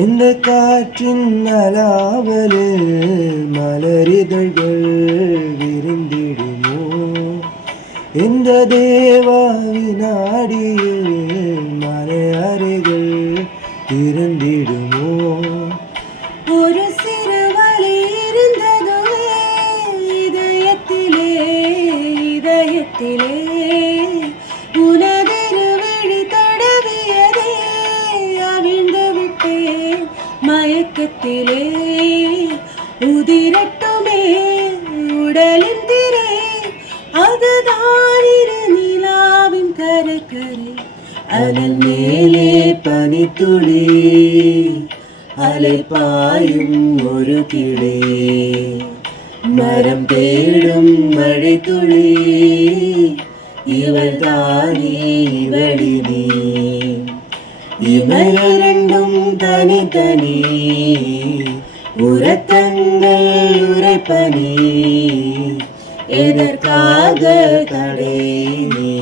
இந்த காற்றின் அலாவலில் மலரிதழ்கள் விரிந்திடுமோ? இந்த தேவாவினாடியில் மலையறைகள் திறந்திடுமோ? ஒரு சிறு வழி இருந்ததுவே இதயத்திலே இதயத்திலே உனதிரு விழி தடவியதே அவிழ்ந்து விட்டேன் மயக்கத்திலே. உதிரட்டுமே உடலின் திரை, அதுதான் இரு நிலாவின் கரை கரை. அனல் மேலே பனித்துளி, அலை பாயும் ஒரு கிளி, மரம் தேடும் மழை துளி, இவள் தானே இவளினி. இமையிரண்டும் தனித்தனி, உரத்தங்கள் உரைப்பனி, எதற்காக தடை நீ?